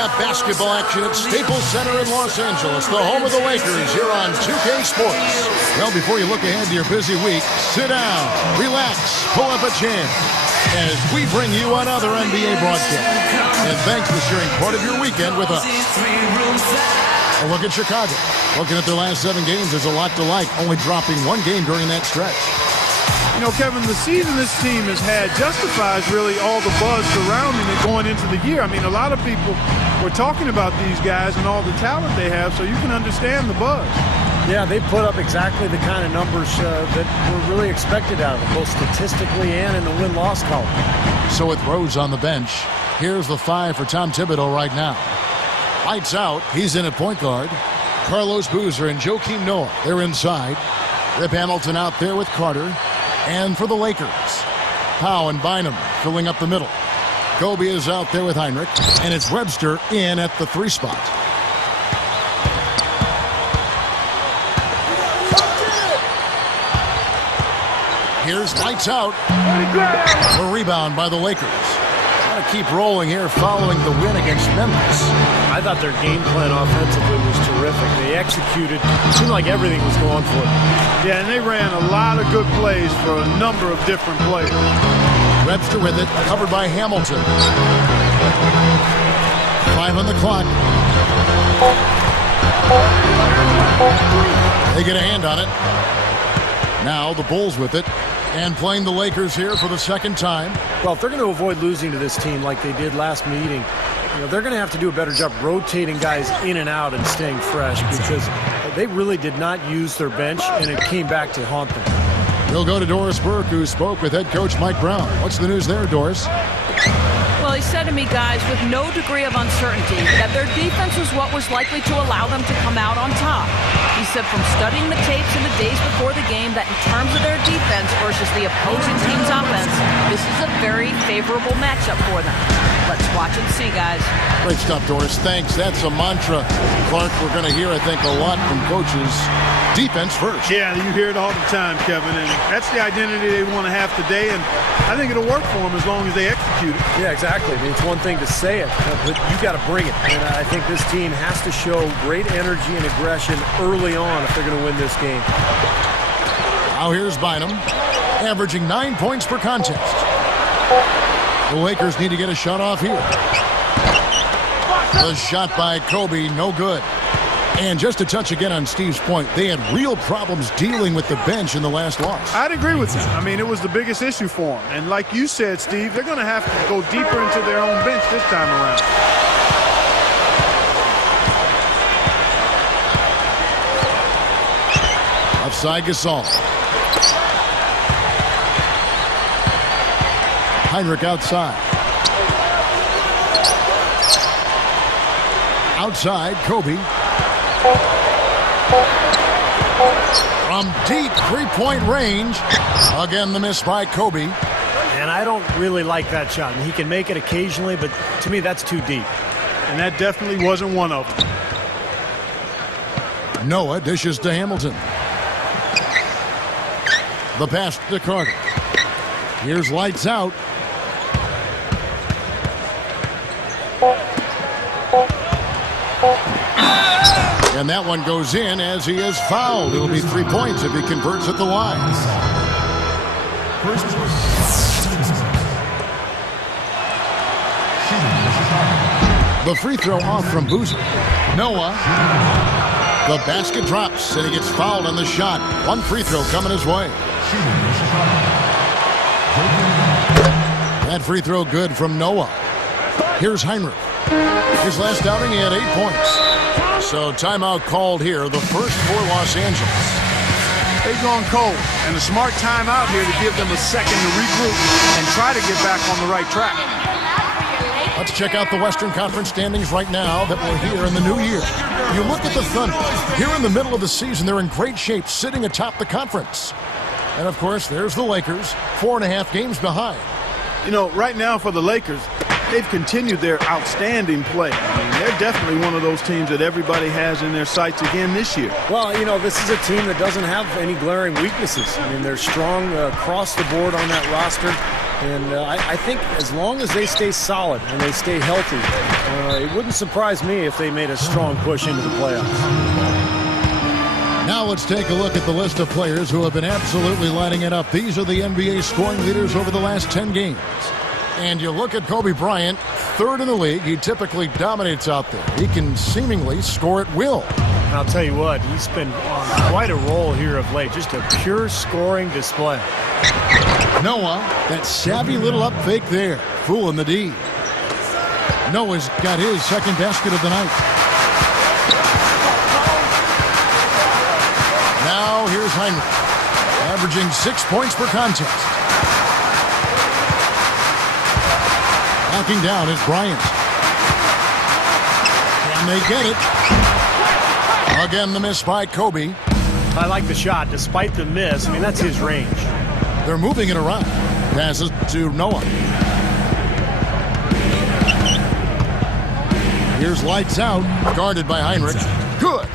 got basketball action at Staples Center in Los Angeles, the home of the Lakers, here on 2K Sports. Well, before you look ahead to your busy week, sit down, relax, pull up a chair as we bring you another NBA broadcast. And thanks for sharing part of your weekend with us. A look at Chicago. Looking at their last 7 games, there's a lot to like, only dropping 1 game during that stretch. You know, Kevin, the season this team has had justifies really all the buzz surrounding it going into the year. I mean, a lot of people were talking about these guys and all the talent they have, so you can understand the buzz. Yeah, they put up exactly the kind of numbers that were really expected out of them, both statistically and in the win-loss column. So with Rose on the bench, here's the 5 for Tom Thibodeau right now. Lights out. He's in at point guard. Carlos Boozer and Joakim Noah, they're inside. Rip Hamilton out there with Carter. And for the Lakers, Powell and Bynum filling up the middle. Kobe is out there with Heinrich, and it's Webster in at the 3 spot. Here's lights out. A rebound by the Lakers. Got to keep rolling here following the win against Memphis. I thought their game plan offensively was terrific. They executed. It seemed like everything was going for them. Yeah, and they ran a lot of good plays for a number of different players. Webster with it, covered by Hamilton. 5 on the clock. They get a hand on it. Now the Bulls with it. And playing the Lakers here for the 2nd time. Well, if they're going to avoid losing to this team like they did last meeting, you know, they're going to have to do a better job rotating guys in and out and staying fresh, because they really did not use their bench, and it came back to haunt them. We'll go to Doris Burke, who spoke with head coach Mike Brown. What's the news there, Doris? Well, he said to me, guys, with no degree of uncertainty, that their defense was what was likely to allow them to come out on top. He said from studying the tapes in the days before the game that in terms of their defense versus the opposing team's offense, this is a very favorable matchup for them. Let's watch and see, guys. Great stuff, Doris. Thanks. That's a mantra, Clark, we're going to hear, I think, a lot from coaches. Defense first. Yeah, you hear it all the time, Kevin, and that's the identity they want to have today, and I think it'll work for them as long as they execute it. Yeah, exactly. I mean, it's one thing to say it, but you got to bring it. And I think this team has to show great energy and aggression early on if they're going to win this game. Now here's Bynum, averaging 9 points per contest. The Lakers need to get a shot off here. The shot by Kobe, no good. And just a touch again on Steve's point, they had real problems dealing with the bench in the last loss. I'd agree with you. I mean, it was the biggest issue for them. And like you said, Steve, they're going to have to go deeper into their own bench this time around. Offside Gasol. Heinrich outside. Outside, Kobe. From deep 3-point range. Again, the miss by Kobe. And I don't really like that shot. And he can make it occasionally, but to me, that's too deep. And that definitely wasn't one of them. Noah dishes to Hamilton. The pass to Carter. Here's lights out. And that one goes in as he is fouled. It'll be 3 points if he converts at the line. The free throw off from Boozer. Noah. The basket drops and he gets fouled on the shot. 1 free throw coming his way. That free throw good from Noah. Here's Heinrich. His last outing, he had 8 points. So timeout called here, the first for Los Angeles. They've gone cold, and a smart timeout here to give them a second to regroup and try to get back on the right track. Let's check out the Western Conference standings right now that we're here in the new year. You look at the Thunder. Here in the middle of the season, they're in great shape, sitting atop the conference. And, of course, there's the Lakers, 4.5 games behind. You know, right now for the Lakers, they've continued their outstanding play. I mean, they're definitely one of those teams that everybody has in their sights again this year. Well, you know, this is a team that doesn't have any glaring weaknesses. I mean, they're strong across the board on that roster. And I think as long as they stay solid and they stay healthy, it wouldn't surprise me if they made a strong push into the playoffs. Now let's take a look at the list of players who have been absolutely lighting it up. These are the NBA scoring leaders over the last 10 games. And you look at Kobe Bryant, third in the league. He typically dominates out there. He can seemingly score at will. And I'll tell you what, he's been on quite a roll here of late. Just a pure scoring display. Noah, that savvy little up fake there, fooling the D. Noah's got his second basket of the night. Now here's Heinrich, averaging 6 points per contest. Knocking down is Bryant. And they get it. Again, the miss by Kobe. I like the shot, despite the miss. I mean, that's his range. They're moving it around. Passes to Noah. Here's lights out. Guarded by Heinrich. Good.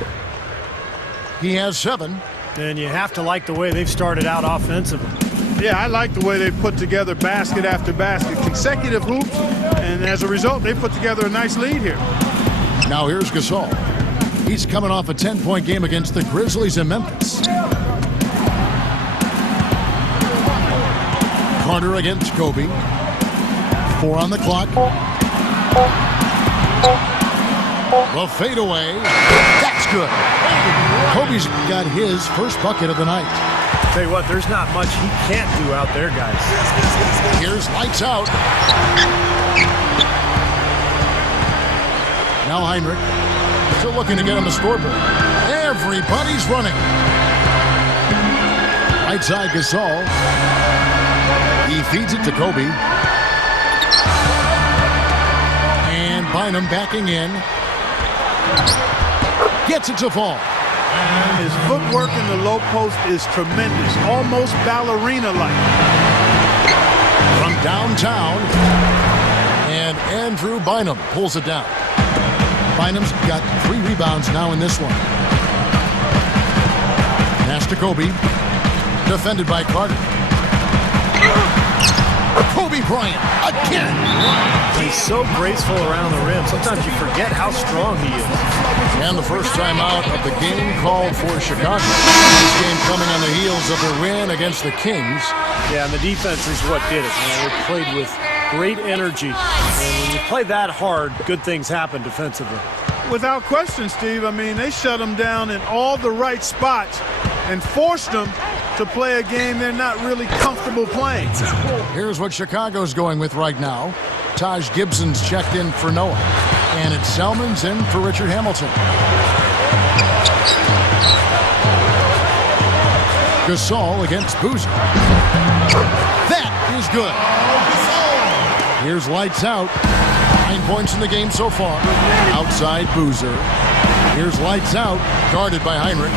He has 7. And you have to like the way they've started out offensively. Yeah, I like the way they put together basket after basket, consecutive hoops, and as a result, they put together a nice lead here. Now here's Gasol. He's coming off a 10-point game against the Grizzlies in Memphis. Carter against Kobe. 4 on the clock. The fadeaway. That's good. Kobe's got his first bucket of the night. Tell you what, there's not much he can't do out there, guys. Here's lights out. Now Heinrich. Still looking to get on the scoreboard. Everybody's running. Right side Gasol. He feeds it to Kobe. And Bynum backing in. Gets it to fall. And his footwork in the low post is tremendous, almost ballerina-like. From downtown. And Andrew Bynum pulls it down. Bynum's got 3 rebounds now in this one. Pass to Kobe. Defended by Carter. Kobe Bryant again. He's so graceful around the rim. Sometimes you forget how strong he is. And the first time out of the game called for Chicago. This game coming on the heels of their win against the Kings. Yeah, and the defense is what did it. Man. They played with great energy. And when you play that hard, good things happen defensively. Without question, Steve. I mean, they shut them down in all the right spots and forced them to play a game they're not really comfortable playing. Here's what Chicago's going with right now. Taj Gibson's checked in for Noah. And it's Selman's in for Richard Hamilton. Gasol against Boozer. That is good. Here's lights out. 9 points in the game so far. Outside Boozer. Here's lights out. Guarded by Heinrich.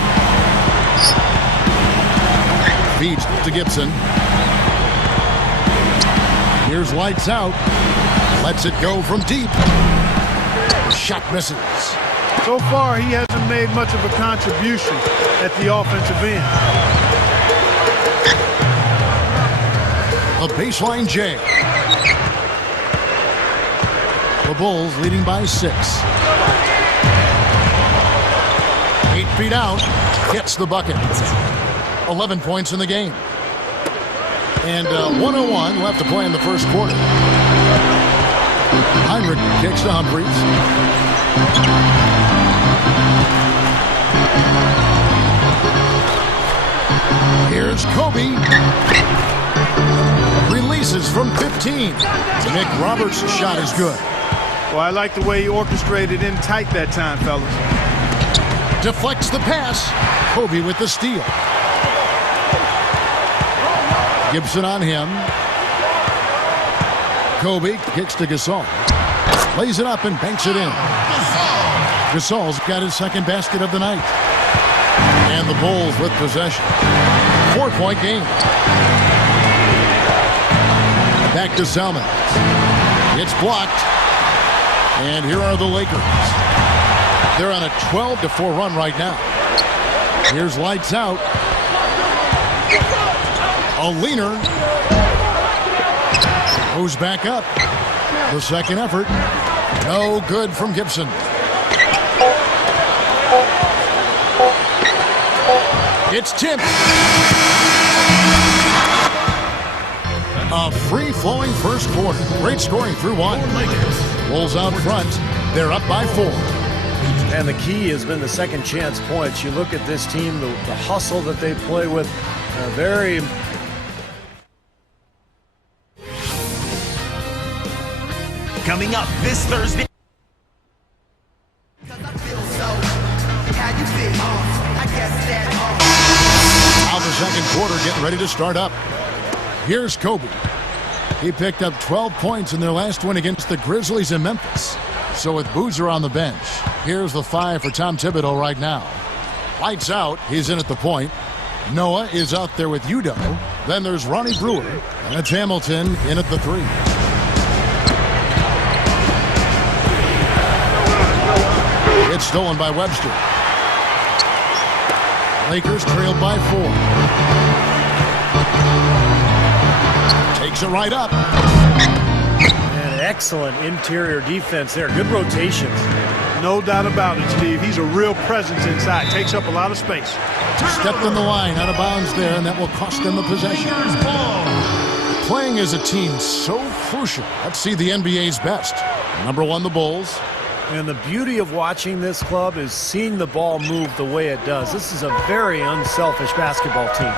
Feeds to Gibson. Here's lights out. Lets it go from deep. Shot misses. So far, he hasn't made much of a contribution at the offensive end. A baseline J. The Bulls leading by 6. 8 feet out. Gets the bucket. 11 points in the game. And 1:01 left to play in the first quarter. Heinrich kicks to Humphries. Here's Kobe. Releases from 15. Nick Roberts' shot is good. Well, I like the way he orchestrated in tight that time, fellas. Deflects the pass. Kobe with the steal. Gibson on him. Kobe kicks to Gasol. Lays it up and banks it in. Gasol's got his second basket of the night. And the Bulls with possession. 4-point game. Back to Selman. It's blocked. And here are the Lakers. They're on a 12-4 run right now. Here's lights out. A leaner. Goes back up. The second effort. No good from Gibson. It's tipped. A free-flowing first quarter. Great scoring through one. Bulls out front. They're up by 4. And the key has been the second chance points. You look at this team, the hustle that they play with, very... Coming up this Thursday. Now the second quarter getting ready to start up. Here's Kobe. He picked up 12 points in their last win against the Grizzlies in Memphis. So with Boozer on the bench, here's the 5 for Tom Thibodeau right now. Lights out, he's in at the point. Noah is out there with Udo. Then there's Ronnie Brewer. And it's Hamilton in at the 3. It's stolen by Webster. Lakers trailed by 4. Takes it right up. And excellent interior defense there. Good rotations. No doubt about it, Steve. He's a real presence inside. Takes up a lot of space. Stepped in the line, out of bounds there, and that will cost them the possession. Playing as a team so crucial. Let's see the NBA's best. Number 1, the Bulls. And the beauty of watching this club is seeing the ball move the way it does. This is a very unselfish basketball team.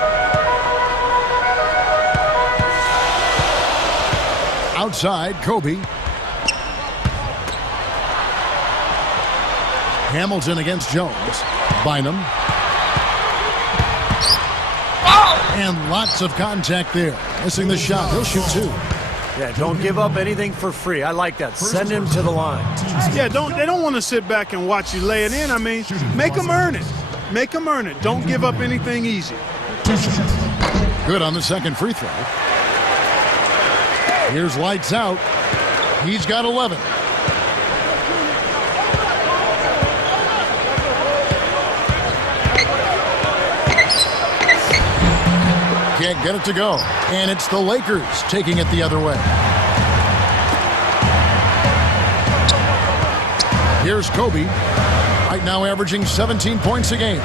Outside, Kobe. Hamilton against Jones. Bynum. And lots of contact there. Missing the shot. He'll shoot 2. Yeah, don't give up anything for free. I like that. Send him to the line. Yeah, they don't want to sit back and watch you lay it in. I mean, make them earn it. Make them earn it. Don't give up anything easy. Good on the second free throw. Here's lights out. He's got 11. Can't get it to go. And it's the Lakers taking it the other way. Here's Kobe. Right now averaging 17 points a game.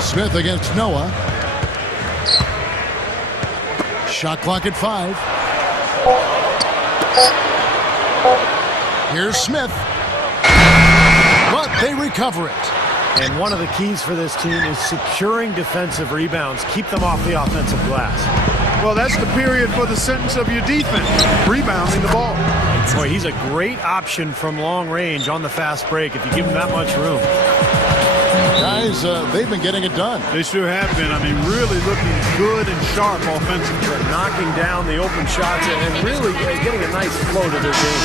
Smith against Noah. Shot clock at 5. Here's Smith. But they recover it. And one of the keys for this team is securing defensive rebounds. Keep them off the offensive glass. Well, that's the period for the sentence of your defense. Rebounding the ball. Boy, he's a great option from long range on the fast break if you give him that much room. Guys, they've been getting it done. They sure have been. I mean, really looking good and sharp offensively. Knocking down the open shots and really getting a nice flow to their game.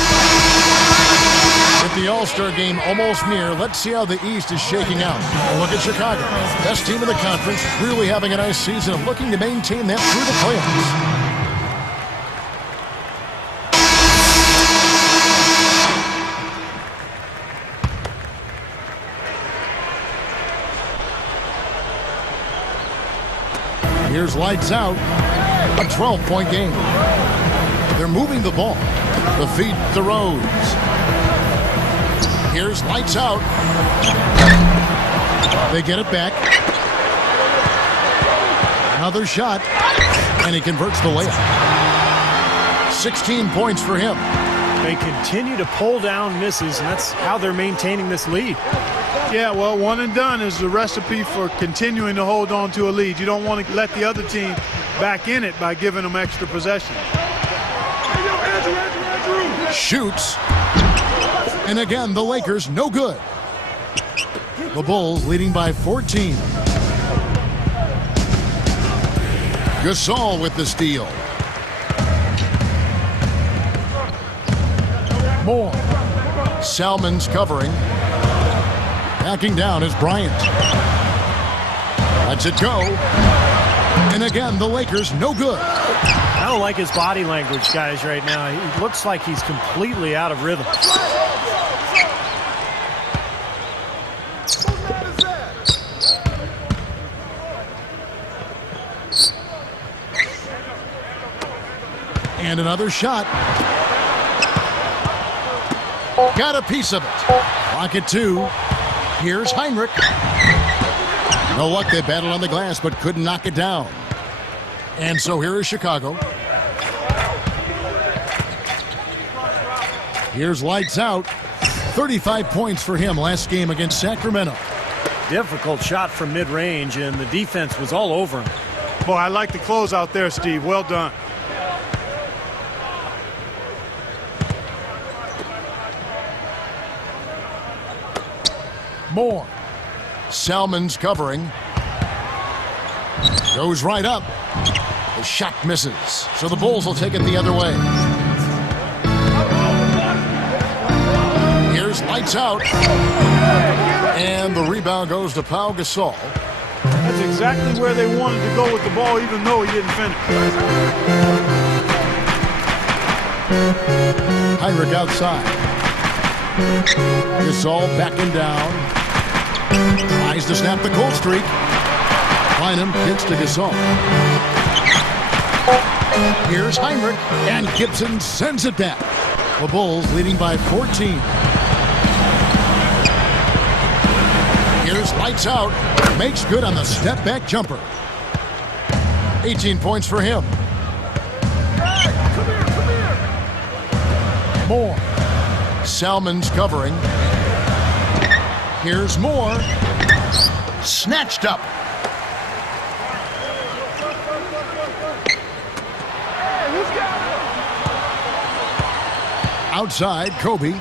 With the All-Star game almost near, let's see how the East is shaking out. A look at Chicago. Best team in the conference, really having a nice season and looking to maintain that through the playoffs. Here's lights out. A 12-point game. They're moving the ball. The feed to Rose. Here's lights out. They get it back. Another shot. And he converts the layup. 16 points for him. They continue to pull down misses, and that's how they're maintaining this lead. Yeah, well, one and done is the recipe for continuing to hold on to a lead. You don't want to let the other team back in it by giving them extra possessions. Shoots. And again, the Lakers no good. The Bulls leading by 14. Gasol with the steal. Moore. Salmon's covering. Backing down is Bryant. Lets it go. And again, the Lakers no good. I don't like his body language, guys, right now. He looks like he's completely out of rhythm. And another shot. Got a piece of it. Clock at 2. Here's Heinrich. No luck, they battled on the glass but couldn't knock it down. And so here is Chicago. Here's lights out. 35 points for him last game against Sacramento. Difficult shot from mid-range, and the defense was all over him. Boy, I like the close out there, Steve. Well done. Moore. Salmon's covering. Goes right up. The shot misses. So the Bulls will take it the other way. Here's lights out. And the rebound goes to Pau Gasol. That's exactly where they wanted to go with the ball, even though he didn't finish. Heinrich outside. Gasol backing down. Tries to snap the cold streak. Bynum kicks to Gasol. Here's Heinrich, and Gibson sends it down. The Bulls leading by 14. Here's lights out. Makes good on the step-back jumper. 18 points for him. Moore. Salmon's covering. Here's Moore. Snatched up. Outside, Kobe.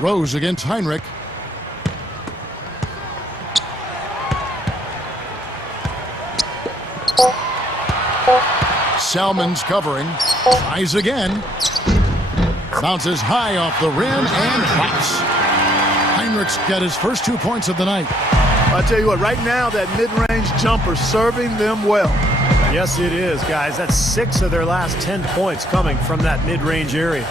Rose against Heinrich. Salmon's covering. Tries again. Bounces high off the rim and drops. Heinrich's got his first 2 points of the night. I'll tell you what, right now that mid-range jumper serving them well. Yes, it is, guys. That's 6 of their last 10 points coming from that mid-range area.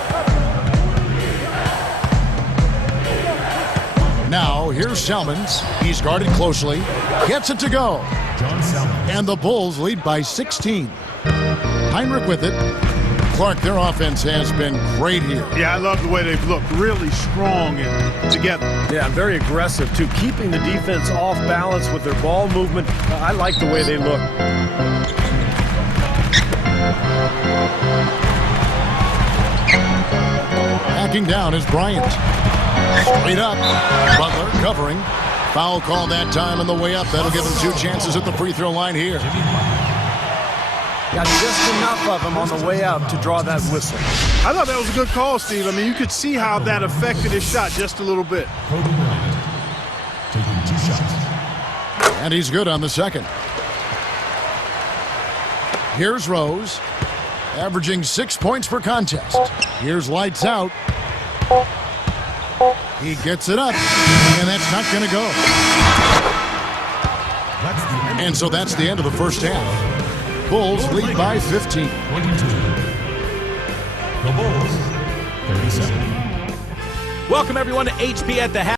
Now, here's Salmons. He's guarded closely. Gets it to go. And the Bulls lead by 16. Heinrich with it. Clark, their offense has been great here. Yeah, I love the way they've looked. Really strong and together. Yeah, very aggressive, too. Keeping the defense off balance with their ball movement. I like the way they look. Backing down is Bryant. Straight up. Butler covering. Foul call that time on the way up. That'll give him 2 chances at the free throw line here. Got just enough of him on the way out to draw that whistle. I thought that was a good call, Steve. I mean, you could see how that affected his shot just a little bit. Taking 2 shots. And he's good on the second. Here's Rose, averaging 6 points per contest. Here's lights out. He gets it up, and that's not going to go. And so that's the end of the first half. Bulls lead by 15. 22. The Bulls, 37. Welcome, everyone, to HP at the Half.